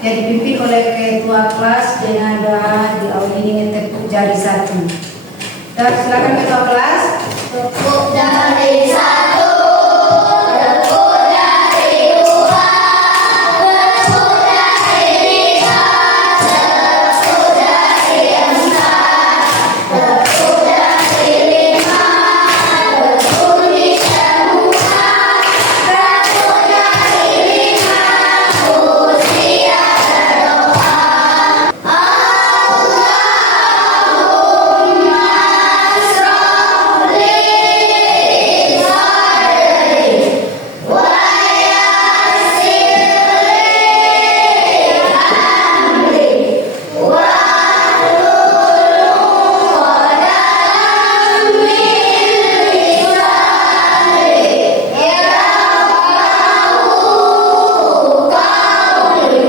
yang dipimpin oleh ketua kelas dengan doa diawali tepuk jari satu. Dan silakan ketua kelas. Tepuk jari satu. Tepuk jari dua. Tepuk jari tiga. Tepuk jari empat. Tepuk jari lima. Tepuk di semua. Tepuk jari lima. Usia berdoa. Allahumma sholli sadri wa yassir li amri wa hlul 'uqdatam min lisani yafqahu qawli.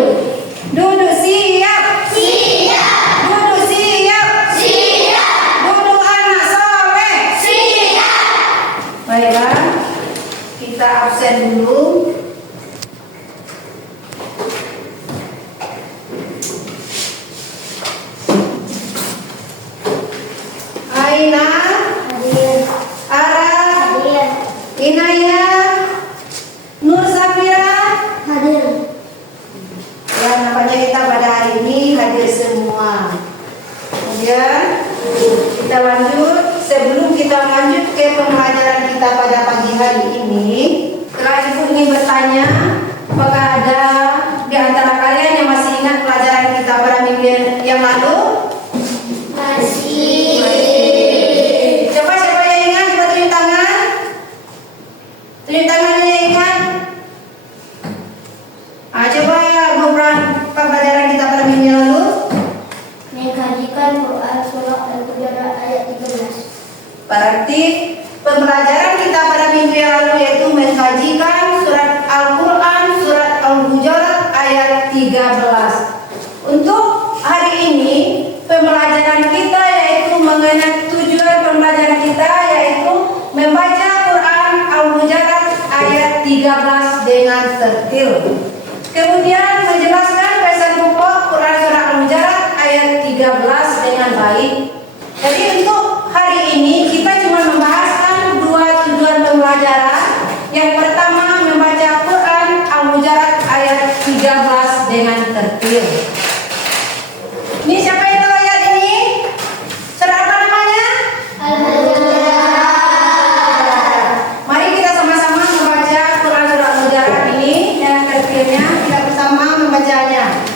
Duduk siap. Siap. Duduk siap. Siap. Duduk anak soleh. Siap. Baiklah, kita absen dulu. Aina, Hadir. Ara, Hadir. Inaya, Nur Safira. Hadir. Ya, nampaknya kita pada hari ini hadir semua. Kemudian kita lanjut. Sebelum kita lanjut ke pembelajaran kita pada pagi hari ini, setelah Ibu ingin bertanya, apakah ada di antara kalian yang masih ingat pelajaran kita pada minggu yang lalu? Masih. Coba siapa yang ingat? Coba tunjuk tangan. Tunjuk tangan yang ingat. Coba ngobrol pembelajaran kita pada minggu yang lalu. Mengkajikan Quran surah Al-Hujurat ayat 13. Berarti pembelajaran kita pada minggu yang lalu yaitu mengkajikan surat Al-Quran surat Al-Hujurat ayat 13. Untuk hari ini pembelajaran kita yaitu mengenai tujuan pembelajaran kita yaitu membaca Quran Al-Hujurat ayat 13 dengan tertil. Kemudian menjelaskan pesan pokok Quran surah Al-Hujurat ayat 13 dengan baik. Jadi untuk hari ini kita cuma membahaskan dua tujuan pembelajaran. Yang pertama membaca Quran Al-Hujurat ayat 13 dengan tertil. Ini siapa yang tahu ayat ini? Surah apa namanya? Al-Hujurat. Mari kita sama-sama membaca Quran surah Al-Hujurat ini dengan tertilnya. Kita bersama membacanya.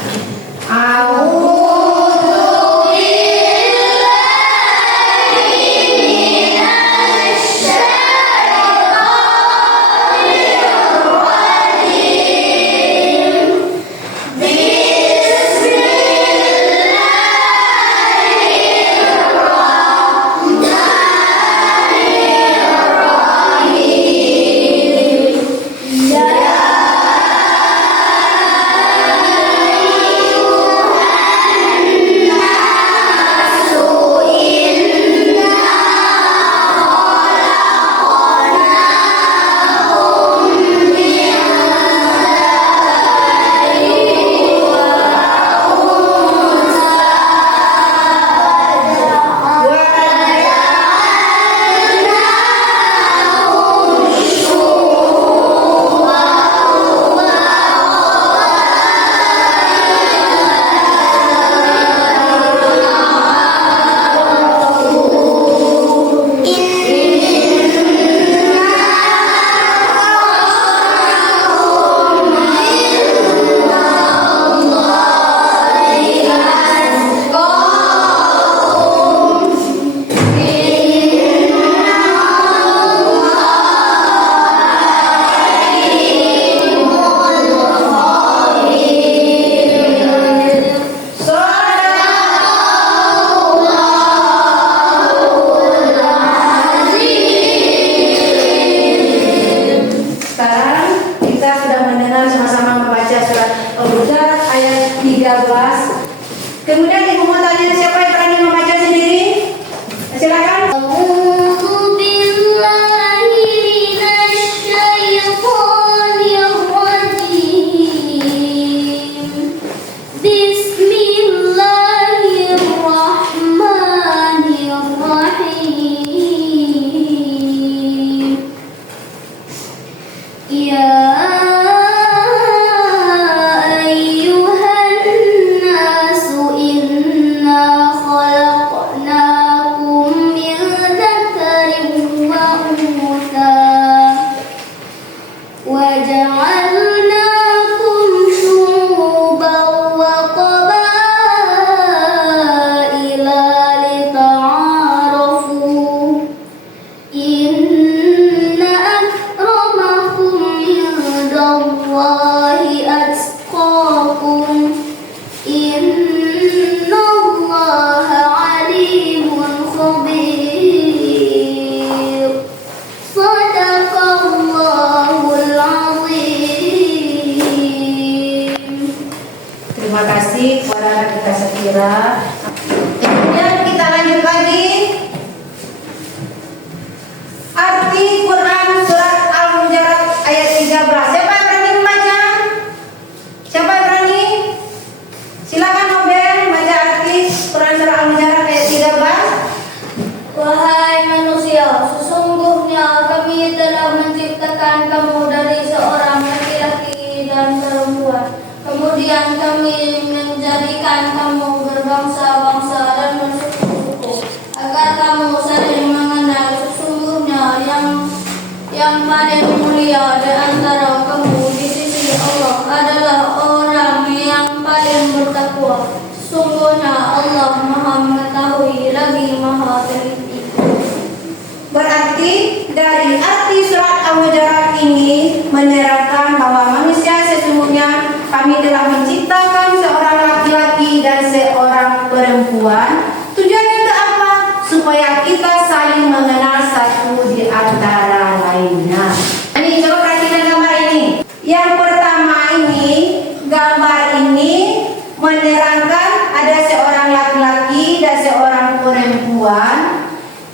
Kemudian Ibu mau tanya siapa yang berani membaca sendiri? Silakan. Terima kasih kepada kita sekira. Kemudian kita lanjut lagi. Arti Quran surat Al-Hujurat ayat 13. Siapa yang berani membaca? Siapa yang berani? Silakan Nobel baca arti Quran surat Al-Hujurat ayat 13. Wahai manusia, sesungguhnya kami telah menciptakan kamu dari seorang laki-laki dan perempuan. Kemudian kami menjadikan kamu berbangsa-bangsa dan bersuku-suku agar kamu saling mengenal. Sesungguhnya yang paling mulia di antara kamu di sisi Allah adalah orang yang paling bertakwa. Sesungguhnya Allah Maha mengetahui lagi Maha teliti. Berarti dari arti surat Al-Hujurat ini menerangkan bahwa manusia sesungguhnya kami telah menciptakan seorang laki-laki dan seorang perempuan. Tujuannya untuk apa? Supaya kita saling mengenal satu di antara lainnya. Ini coba perhatikan gambar ini. Yang pertama ini, gambar ini menerangkan ada seorang laki-laki dan seorang perempuan.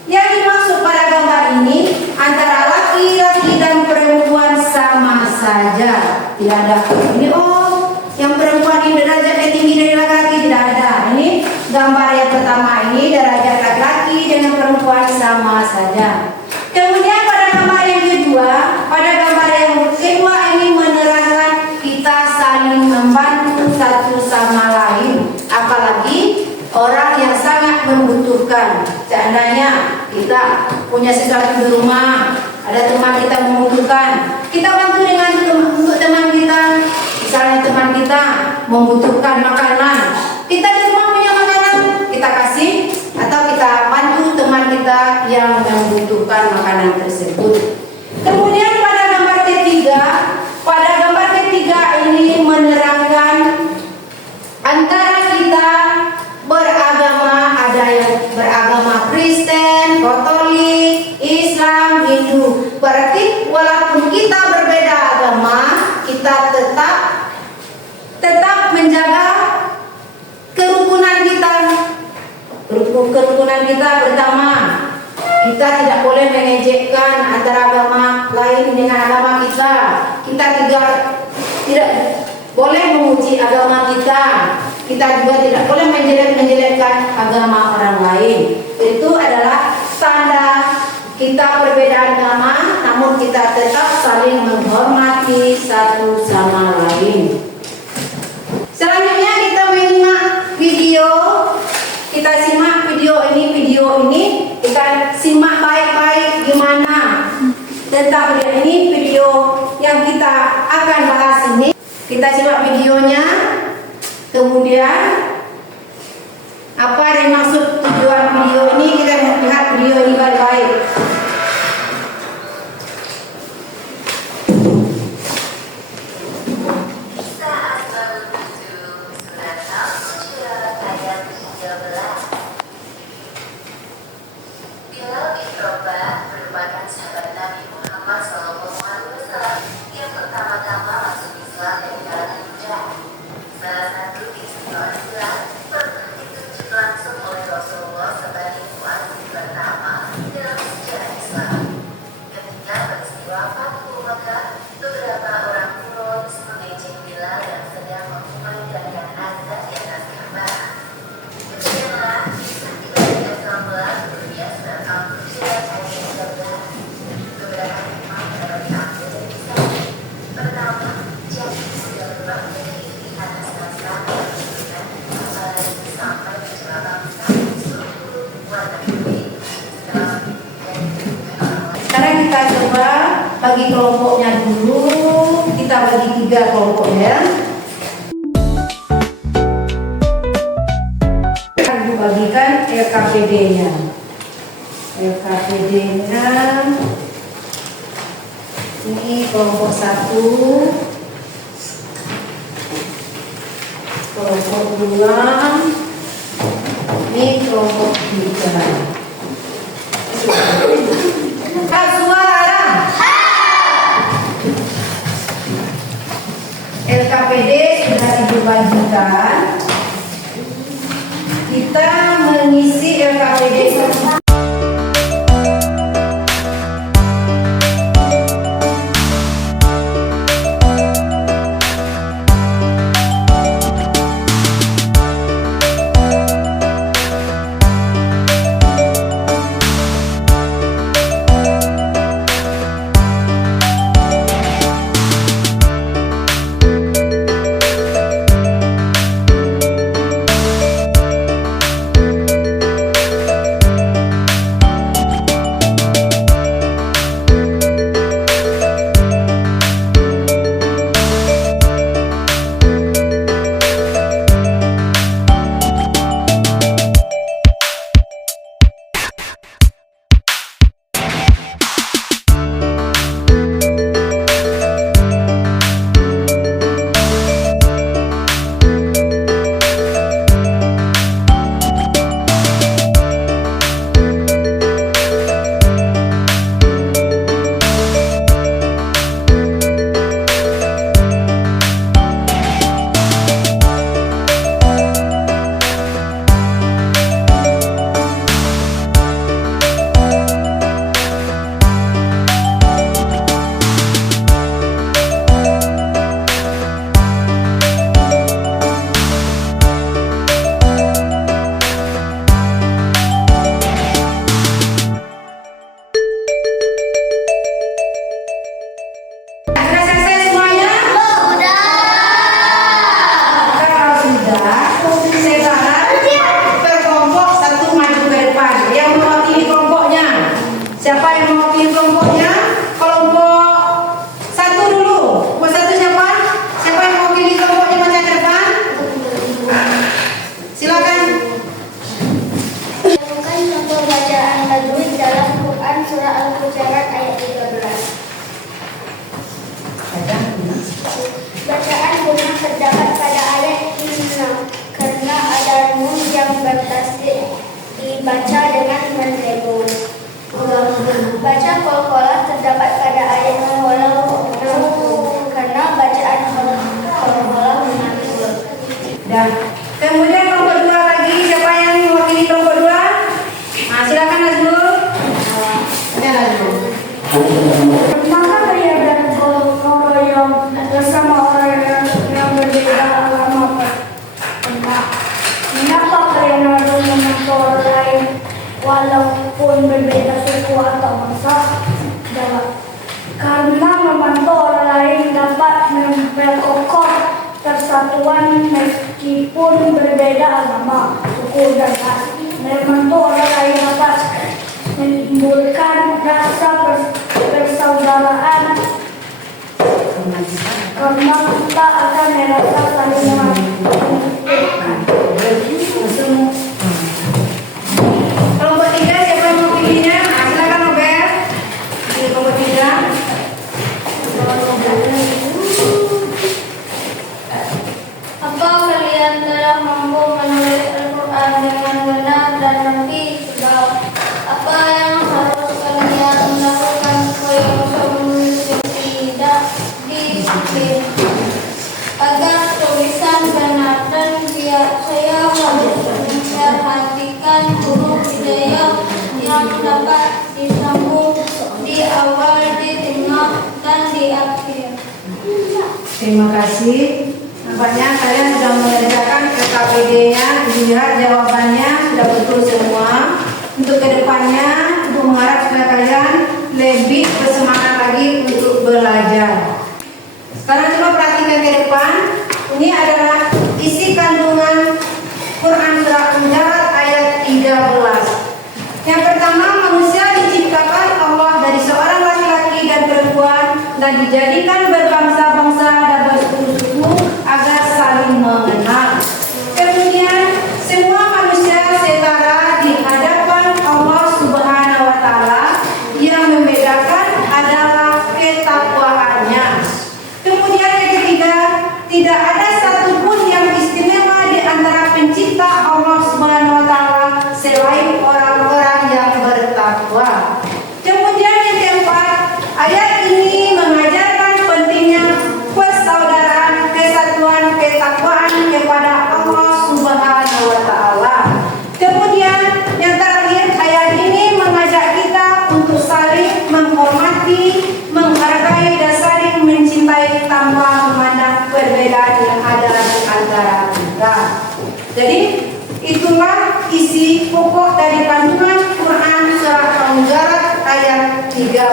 Yang dimaksud pada gambar ini antara laki-laki dan perempuan sama saja. Tidak ada ini yang perempuan ini derajatnya tinggi dari laki-laki, tidak ada. Ini gambar yang pertama ini derajat laki-laki dengan perempuan sama saja. Kemudian pada gambar yang kedua, ini menerangkan kita saling membantu satu sama lain. Apalagi orang yang sangat membutuhkan. Seandainya kita punya sesuatu di rumah, ada teman kita membutuhkan, kita bantu dengan untuk teman kita. Misalnya teman kita membutuhkan makanan, kita di rumah punya makanan, kita kasih atau kita bantu teman kita yang membutuhkan makanan tersebut. Kemudian pada gambar ketiga ini menerangkan antara kita beragama, ada yang beragama Kristen, Katolik, Islam, Hindu. Berarti walaupun kita berbeda agama, kita tetap menjaga kerukunan kita. Kerukunan kita pertama, kita tidak boleh mengejekkan antara agama lain dengan agama kita. Kita tidak boleh memuji agama kita. Kita juga tidak boleh menjelek-jelekkan agama orang lain. Itu adalah tanda kita berbeda agama, namun kita tetap saling menghormati satu sama lain. Selanjutnya kita menyimak video. Kita simak video ini kita simak baik-baik gimana tentang video yang kita akan bahas ini. Kita simak videonya. Kemudian apa yang maksud tujuan video ini, kita lihat video ini baik-baik. Bagi kelompoknya dulu, kita bagi 3 kelompoknya. Akan dibagikan LKPD-nya. LKPD-nya ini kelompok 1, kelompok 2, ini kelompok 3. LKPD sudah dibagikan. mengisi LKPD. Siapa yang mewakili kelompoknya? Kelompok satu dulu. Kelompok satu siapa? Siapa yang mewakili kelompoknya baca ke depan? Silakan. Lakukan contoh bacaan tajwid dalam Quran surah Al-Hujurat ayat 13. Bacaan guna terdapat pada ayat inna karena ada nun yang bertasdid dibaca dengan menlebur. Baca qalqalah terdapat pada ayat walau karena bacaan qalqalah mengatur. Dan kemudian kelompok dua lagi, siapa yang mewakili kelompok dua? Nah, silakan Nazrul. Ya Nazrul. Maka pria dan goroyong bersama orang yang berbeda agama. Mengapa kalian harus memantau orang lain walaupun berbeda suku atau bangsa? Jawab, karena memantau orang lain dapat memperkokoh persatuan meskipun berbeda agama, suku dan ras. Memantau orang lain dapat menimbulkan rasa persaudaraan karena kita akan merasa saling membutuhkan. Kelompok tiga siapa yang mewakilinya? Nah, silakan Robert. Ini kelompok tiga. Apa kalian telah mampu menulis Al-Quran dengan benar dan rapi? Sebab apa yang harus kalian lakukan supaya bisa menulis tidak disiplin agar tulisan benar dan saya harus memperhatikan huruf hidayah yang dapat disambung di awal, di tengah, dan di akhir. Terima kasih. Nampaknya kalian sudah mengerjakan LKPD-nya. Lihat jawabannya sudah betul semua. Untuk kedepannya, untuk mengharap supaya kalian lebih bersemangat lagi untuk belajar. Sekarang coba perhatikan ke depan. Ini adalah isi kandungan Quran surah Al-Hujurat ayat 13. Yang pertama, manusia diciptakan Allah dari seorang laki-laki dan perempuan dan dijadikan berbangsa-bangsa dan bersuku-suku agar saling mengenal. Kemudian, semua manusia setara di hadapan Allah Subhanahu wa Ta'ala. Yang membedakan adalah ketakwaannya. Kemudian yang ketiga, tidak ada satupun yang istimewa di antara pencipta Allah Subhanahu wa Ta'ala selain orang-orang yang bertakwa. Kemudian yang keempat, ayat ini mengajarkan pentingnya Nah, jadi itulah isi pokok dari kandungan Quran Surah Al-Hujurat ayat 13.